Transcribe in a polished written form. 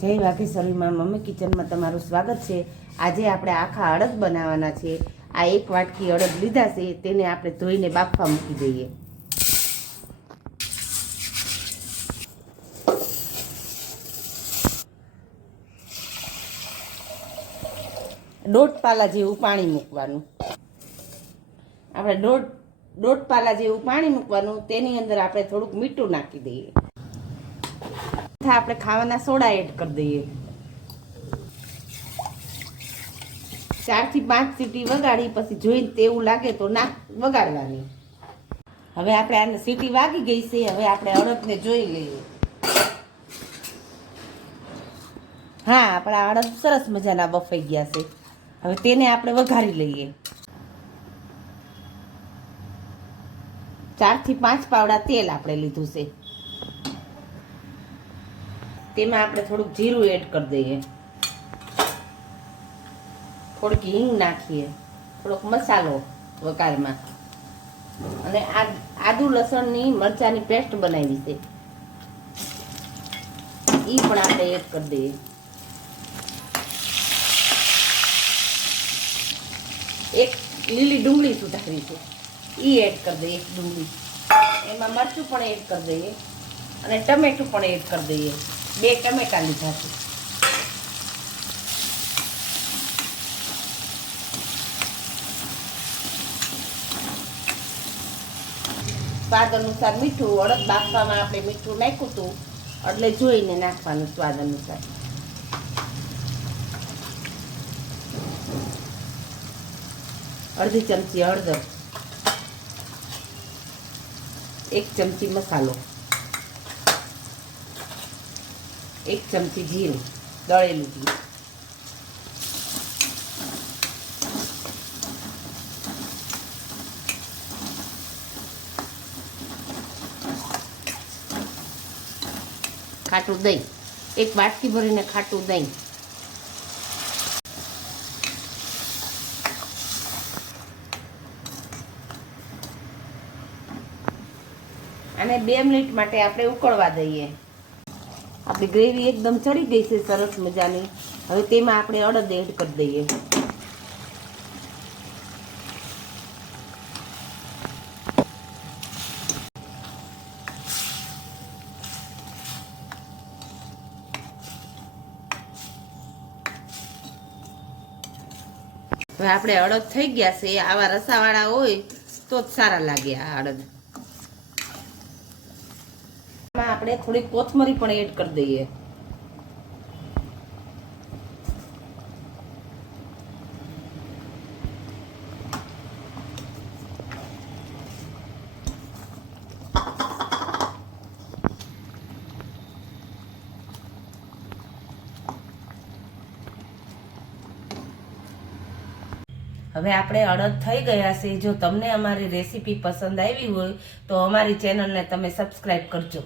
જય વાઘેશ્વરીમાં મમ્મી કિચનમાં તમારું સ્વાગત છે। આજે આપણે આખા અડદ બનાવવાના છે। આ એક વાટકી અડદ લીધા છે, તેને આપણે ધોઈને બાફવા મૂકી દઈએ। દોઢ પાલા જેવું પાણી મૂકવાનું। આપણે દોઢ પાલા જેવું પાણી મૂકવાનું, તેની અંદર આપણે થોડુંક મીઠું નાખી દઈએ। આપણે ખાવાના સોડા એડ કરી દઈએ। 4 થી 5 સીટી વગાડી પછી જોઈને તેવું લાગે તો વગાડવાની। હવે આપણે આને સીટી વાગી ગઈ છે। હવે આપણે અડદને જોઈ લઈએ। હા, આપણા અડદ સરસ મજાના બફાઈ ગયા છે। હવે તેને આપણે વઘારી લઈએ। 4 થી 5 પાવડા તેલ આપણે લીધું છે। તેમાં આપણે થોડુંક જીરું એડ કરી દઈએ, થોડીક હિંગ નાખીએ, થોડોક મસાલો વઘારમાં, અને આદુ લસણની મરચાંની પેસ્ટ બનાવી છે, એ પણ આપણે એડ કરી દઈએ। એક લીલી ડુંગળી સુધારી છે, એ એડ કરી દઈએ। એક ડુંગળી, એમાં મરચું પણ એડ કરી દઈએ અને ટમેટું પણ એડ કરી દઈએ। 2 ટમેટા લીધા છે। સ્વાદ અનુસાર મીઠું, અડદ બાફવામાં આપણે મીઠું નાખ્યું હતું એટલે જોઈને નાખવાનું સ્વાદ અનુસાર। અડધી ચમચી હળદર, 1 ચમચી મસાલો, 1 ચમચી જીરું, દળેલું જીરું, ખાટું દહીં, 1 વાટકી ભરીને ખાટું દહીં, અને 2 મિનિટ માટે આપણે ઉકળવા દઈએ। આપણી ગ્રેવી એકદમ ચડી ગઈ છે સરસ મજાની। હવે તેમાં આપણે અડદ એડ કરી દઈએ। હવે આપણે અડદ થઈ ગયા છે। આવા રસાવાળા હોય તો જ સારા લાગે આ અડદ। આપણે થોડી કોથમરી પણ એડ કરી દઈએ। હવે આપણે અડદ થઈ ગયા છે। જો તમને અમારી રેસીપી પસંદ આવી હોય તો અમારી ચેનલને તમે સબસ્ક્રાઈબ કરજો।